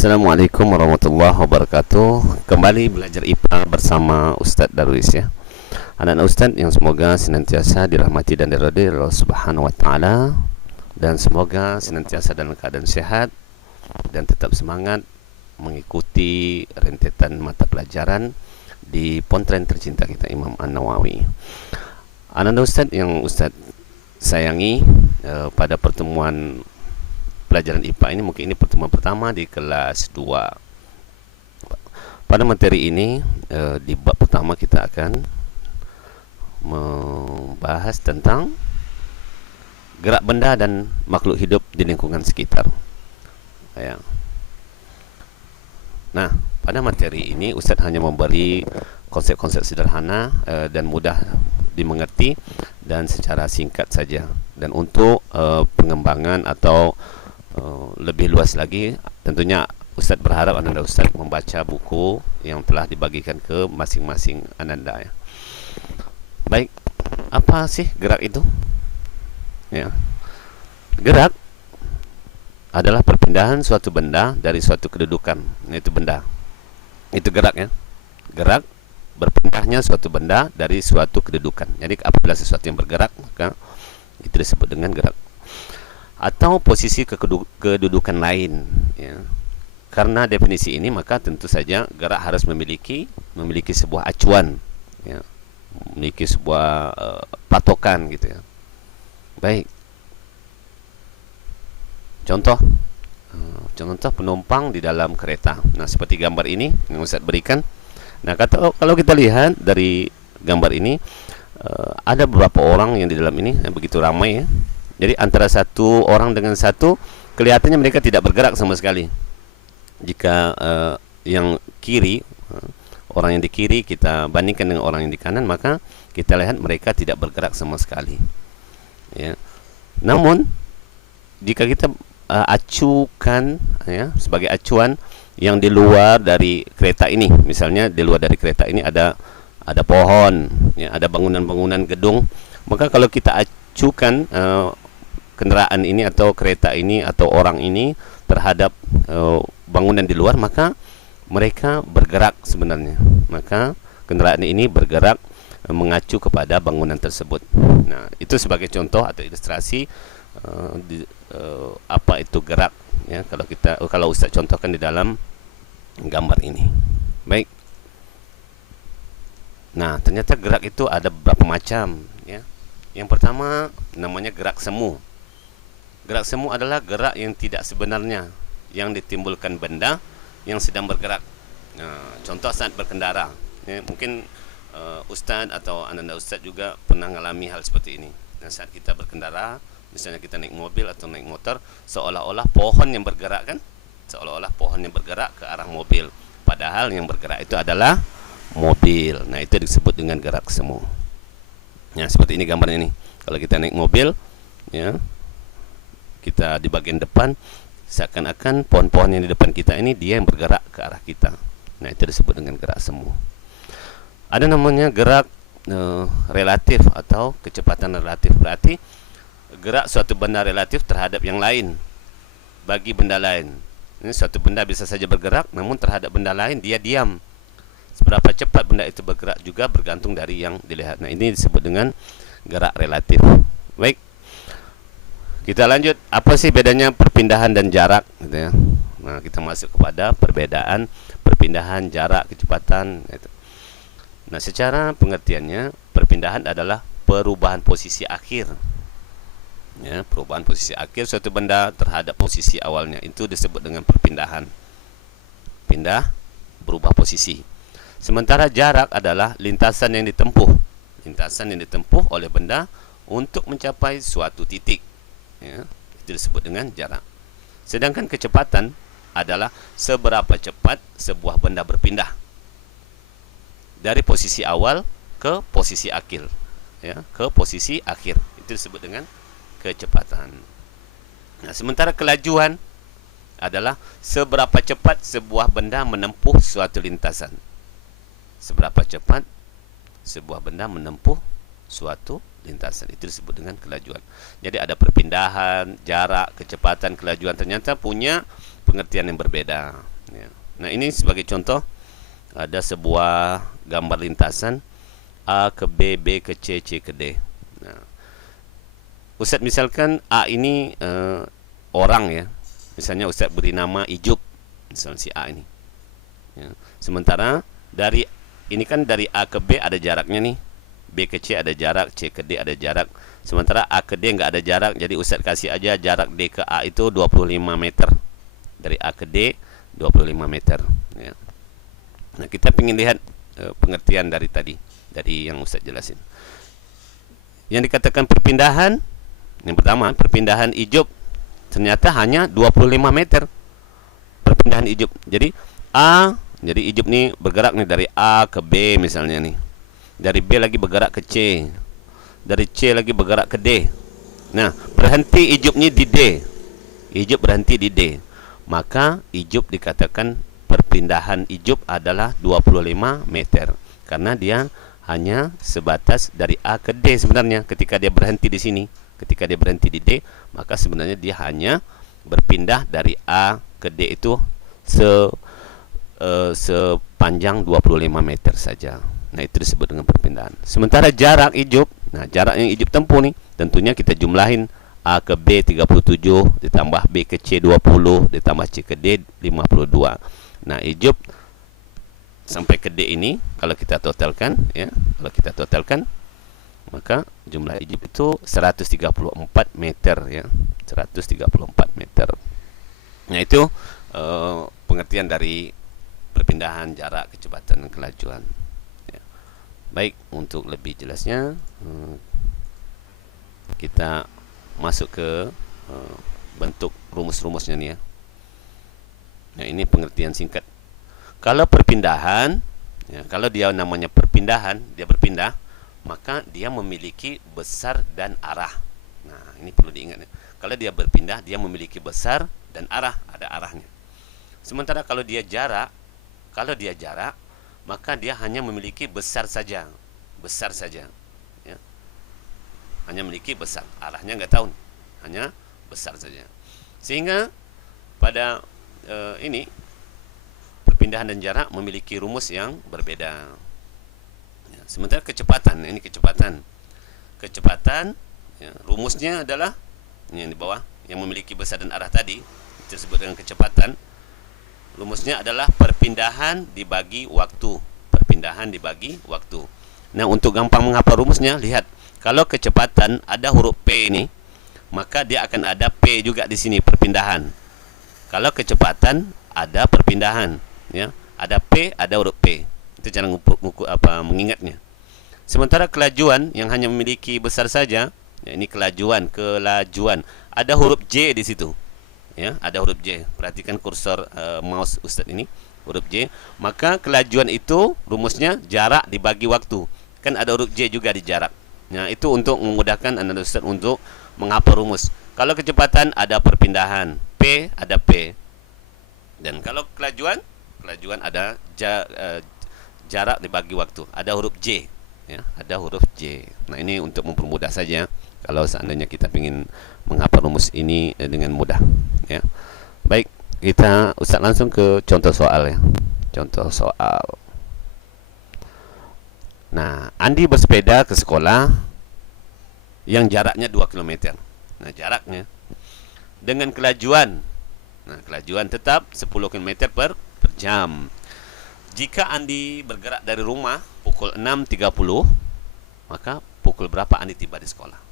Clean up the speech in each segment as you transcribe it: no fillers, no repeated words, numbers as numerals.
Assalamualaikum warahmatullahi wabarakatuh. Kembali belajar IPA bersama Ustadz Darwis ya. Anak-anak Ustadz yang semoga senantiasa dirahmati dan diridhai Allah Subhanahu wa taala, dan semoga senantiasa dalam keadaan sehat dan tetap semangat mengikuti rentetan mata pelajaran di pontren tercinta kita Imam An-Nawawi. Anak-anak Ustadz yang Ustadz sayangi, pada pertemuan pelajaran IPA ini mungkin ini pertemuan pertama di kelas 2. Pada materi ini di bab pertama kita akan membahas tentang gerak benda dan makhluk hidup di lingkungan sekitar ya. Nah, pada materi ini Ustadz hanya memberi konsep-konsep sederhana dan mudah dimengerti dan secara singkat saja. Dan untuk pengembangan atau lebih luas lagi, tentunya Ustadz berharap Ananda Ustadz membaca buku yang telah dibagikan ke masing-masing Ananda ya. Baik, apa sih gerak itu? Ya. Gerak adalah perpindahan suatu benda dari suatu kedudukan, yaitu benda. Itu gerak ya. Gerak berpindahnya suatu benda dari suatu kedudukan. Jadi apabila sesuatu yang bergerak, maka itu disebut dengan gerak. Atau posisi kedudukan lain ya. Karena definisi ini maka tentu saja gerak harus memiliki sebuah acuan ya, memiliki sebuah patokan gitu ya. Baik, contoh penumpang di dalam kereta. Nah, seperti gambar ini yang Ustadz berikan. Nah, kalau kita lihat dari gambar ini, ada beberapa orang yang di dalam ini yang begitu ramai ya. Jadi antara satu orang dengan satu, kelihatannya mereka tidak bergerak sama sekali. Jika yang kiri, orang yang di kiri kita bandingkan dengan orang yang di kanan, maka kita lihat mereka tidak bergerak sama sekali ya. Namun jika kita acukan ya, sebagai acuan yang di luar dari kereta ini, misalnya di luar dari kereta ini ada pohon ya, ada bangunan-bangunan gedung, maka kalau kita acukan kendaraan ini atau kereta ini atau orang ini terhadap bangunan di luar, maka mereka bergerak sebenarnya. Maka kendaraan ini bergerak mengacu kepada bangunan tersebut. Nah, itu sebagai contoh atau ilustrasi apa itu gerak ya, kalau Ustaz contohkan di dalam gambar ini. Baik. Nah, ternyata gerak itu ada beberapa macam ya. Yang pertama namanya gerak semu. Gerak semu adalah gerak yang tidak sebenarnya yang ditimbulkan benda yang sedang bergerak. Nah, contoh saat berkendara ya, mungkin Ustadz atau Ananda Ustadz juga pernah mengalami hal seperti ini. Nah, saat kita berkendara, misalnya kita naik mobil atau naik motor, seolah-olah pohon yang bergerak kan, seolah-olah pohon yang bergerak ke arah mobil, padahal yang bergerak itu adalah mobil. Nah, itu disebut dengan gerak semu. Nah, seperti ini gambarnya nih. Kalau kita naik mobil ya, kita di bagian depan, seakan-akan pohon-pohon yang di depan kita ini dia yang bergerak ke arah kita. Nah, itu disebut dengan gerak semu. Ada namanya gerak relatif atau kecepatan relatif. Berarti gerak suatu benda relatif terhadap yang lain, bagi benda lain. Ini suatu benda bisa saja bergerak, namun terhadap benda lain dia diam. Seberapa cepat benda itu bergerak juga bergantung dari yang dilihat. Nah, ini disebut dengan gerak relatif. Baik, kita lanjut. Apa sih bedanya perpindahan dan jarak gitu ya. Nah, kita masuk kepada perbedaan perpindahan, jarak, kecepatan gitu. Nah, secara pengertiannya perpindahan adalah perubahan posisi akhir ya, perubahan posisi akhir suatu benda terhadap posisi awalnya, itu disebut dengan perpindahan. Pindah, berubah posisi. Sementara jarak adalah lintasan yang ditempuh oleh benda untuk mencapai suatu titik ya, itu disebut dengan jarak. Sedangkan kecepatan adalah seberapa cepat sebuah benda berpindah dari posisi awal ke posisi akhir ya, ke posisi akhir, itu disebut dengan kecepatan. Nah, sementara kelajuan adalah seberapa cepat sebuah benda menempuh suatu lintasan. Seberapa cepat sebuah benda menempuh suatu lintasan. Itu disebut dengan kelajuan. Jadi ada perpindahan, jarak, kecepatan, kelajuan ternyata punya pengertian yang berbeda. Ya. Nah, ini sebagai contoh ada sebuah gambar lintasan A ke B, B ke C, C ke D. Nah, Ustaz misalkan A ini orang ya. Misalnya Ustaz beri nama Ijup, misalnya si A ini. Ya. Sementara dari ini kan dari A ke B ada jaraknya nih. B ke C ada jarak, C ke D ada jarak. Sementara A ke D nggak ada jarak, jadi Ustaz kasih aja jarak D ke A itu 25 meter. Dari A ke D 25 meter. Ya. Nah, kita ingin lihat pengertian dari tadi, dari yang Ustaz jelasin. Yang dikatakan perpindahan, yang pertama perpindahan Ijup ternyata hanya 25 meter. Perpindahan Ijup. Jadi jadi Ijup nih bergerak nih dari A ke B misalnya nih. Dari B lagi bergerak ke C. Dari C lagi bergerak ke D. Nah, berhenti Ijupnya di D. Ijup berhenti di D. Maka Ijup dikatakan perpindahan Ijup adalah 25 meter. Karena dia hanya sebatas dari A ke D sebenarnya ketika dia berhenti di sini. Ketika dia berhenti di D, maka sebenarnya dia hanya berpindah dari A ke D itu sepanjang 25 meter saja. Nah, itu disebut dengan perpindahan. Sementara jarak Ijup, nah jarak yang Ijup tempuh nih, tentunya kita jumlahin A ke B 37 ditambah B ke C 20 ditambah C ke D 52. Nah, Ijup sampai ke D ini kalau kita totalkan ya, maka jumlah Ijup itu 134 meter ya, 134 meter. Nah, itu pengertian dari perpindahan, jarak, kecepatan, dan kelajuan. Ya. Baik, untuk lebih jelasnya kita masuk ke bentuk rumus-rumusnya nih ya. Nah, ini pengertian singkat. Kalau perpindahan, ya, kalau dia namanya perpindahan, dia berpindah, maka dia memiliki besar dan arah. Nah, ini perlu diingat ya. Kalau dia berpindah, dia memiliki besar dan arah, ada arahnya. Sementara kalau dia jarak, maka dia hanya memiliki besar saja, ya. Hanya memiliki besar, arahnya nggak tahu, hanya besar saja. Sehingga pada ini perpindahan dan jarak memiliki rumus yang berbeda. Ya, sementara kecepatan, ini kecepatan, ya, rumusnya adalah ini yang di bawah, yang memiliki besar dan arah tadi, disebut dengan kecepatan. Rumusnya adalah perpindahan dibagi waktu. Nah, untuk gampang menghafal rumusnya, lihat. Kalau kecepatan ada huruf P ini, maka dia akan ada P juga di sini, perpindahan. Kalau kecepatan ada perpindahan, ya. Ada P, ada huruf P. Itu cara mengingatnya. Sementara kelajuan yang hanya memiliki besar saja, ya, ini kelajuan. Ada huruf J di situ. Ya, ada huruf J. Perhatikan kursor mouse Ustaz ini, huruf J. Maka kelajuan itu rumusnya jarak dibagi waktu. Kan ada huruf J juga di jarak. Nah, itu untuk memudahkan Anda Ustaz untuk menghafal rumus. Kalau kecepatan ada perpindahan, P ada P. Dan kalau kelajuan ada jarak dibagi waktu. Ada huruf J, ya, ada huruf J. Nah, ini untuk mempermudah saja. Kalau seandainya kita ingin menghafal rumus ini dengan mudah, ya. Baik, kita Ustaz langsung ke contoh soal ya. Contoh soal. Nah, Andi bersepeda ke sekolah yang jaraknya 2 km. Nah, jaraknya dengan kelajuan. Nah, kelajuan tetap 10 km per jam. Jika Andi bergerak dari rumah pukul 6.30, maka pukul berapa Andi tiba di sekolah?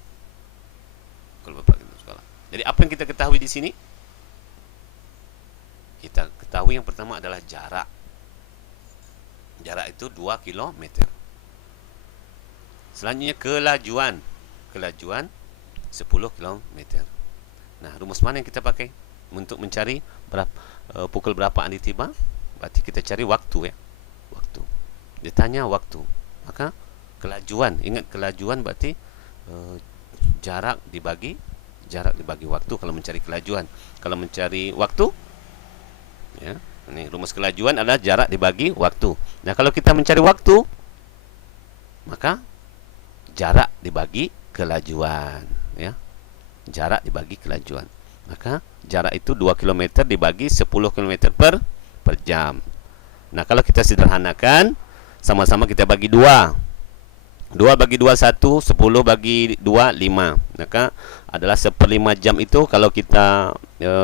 Jadi apa yang kita ketahui di sini? Kita ketahui yang pertama adalah jarak. Jarak itu 2 km. Selanjutnya kelajuan. Kelajuan 10 km. Nah, rumus mana yang kita pakai untuk mencari pukul berapa Andi tiba? Berarti kita cari waktu ya. Waktu. Ditanya waktu. Maka kelajuan, ingat kelajuan berarti jarak dibagi waktu kalau mencari kelajuan. Kalau mencari waktu, ya, ini rumus kelajuan adalah jarak dibagi waktu. Nah, kalau kita mencari waktu, maka jarak dibagi kelajuan, ya. Jarak dibagi kelajuan. Maka jarak itu 2 km dibagi 10 km per jam. Nah, kalau kita sederhanakan, sama-sama kita bagi 2. 2 bagi 2 1, 10 bagi 2 5. Maka adalah 1/5 jam itu kalau kita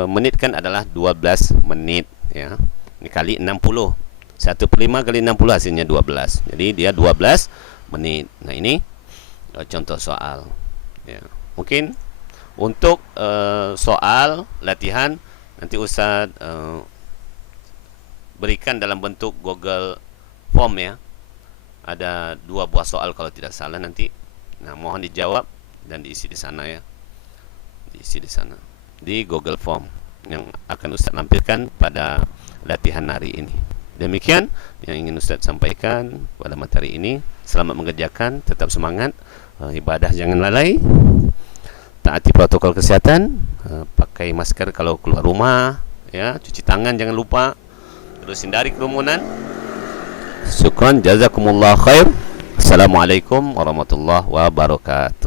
menitkan adalah 12 menit, ya. Ini kali 60. 1/5 kali 60 hasilnya 12. Jadi dia 12 menit. Nah, ini contoh soal, ya. Mungkin untuk soal latihan nanti Ustaz berikan dalam bentuk Google Form, ya. Ada 2 buah soal kalau tidak salah nanti. Nah, mohon dijawab dan diisi di sana, ya. Diisi di sana di Google Form yang akan Ustaz lampirkan pada latihan hari ini. Demikian yang ingin Ustaz sampaikan pada materi ini. Selamat mengerjakan, tetap semangat, ibadah jangan lalai, taati protokol kesehatan, pakai masker kalau keluar rumah, ya, cuci tangan jangan lupa, terus hindari kerumunan. Syukran, jazakumullah khair. Assalamualaikum warahmatullahi wabarakatuh.